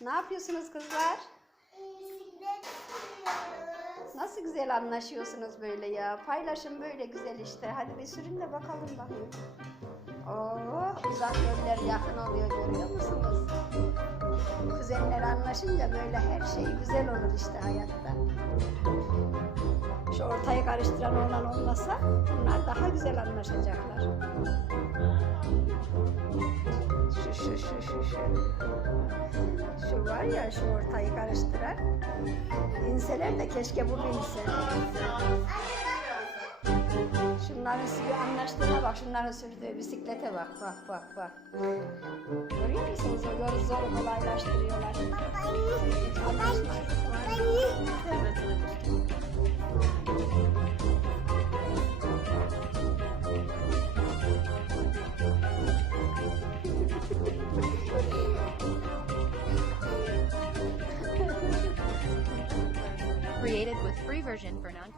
Ne yapıyorsunuz kızlar? Bisiklet sürüyoruz. Nasıl güzel anlaşıyorsunuz böyle ya. Paylaşın böyle güzel işte. Hadi bir sürün de bakalım bakayım. Oo, uzak göller yakın oluyor görüyor musunuz? Kuzenler anlaşınca böyle her şey güzel olur işte hayatta. Şu ortayı karıştıran olan olmasa bunlar daha güzel anlaşacaklar. Şu şu şu şu şu. Var ya şu ortayı karıştıran. İnseler de keşke bunu inse. Şunların suyu anlaştığına bak, şunların sürdüğü bisiklete bak, bak, bak, bak. Görüyor musunuz? O yolu zor kolaylaştırıyorlar. Created with free version for non